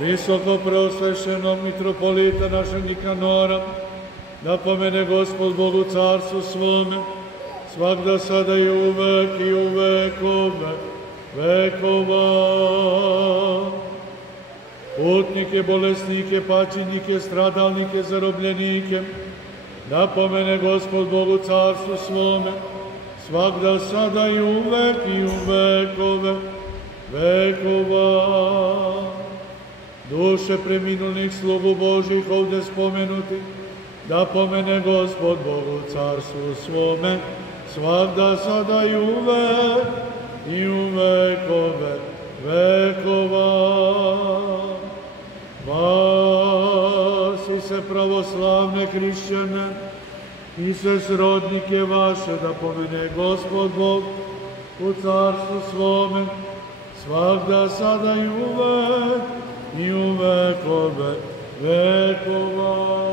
visoko preosvešenog mitropolita našeg Nikanora, da pomene Gospod Bog u carstvu svome, svagda, sada i uvek i u vekove vekova. Putnike, bolesnike, pačenike, stradalnike, zarobljenike, da pomene Gospod Bog u carstvu svome, svagda, sada i uvek i u vekove vekova. Duše preminulih slugu Božih ovde spomenuti, da pomene Gospod Bog u carstvu svome, svagda, sada i uvek i u vekove vekova. Vas i se pravoslavne hrišćane i se srodnike vaše, da pomene Gospod Bog u carstvu svome, svagda, sada i uvek i u vekove vekova.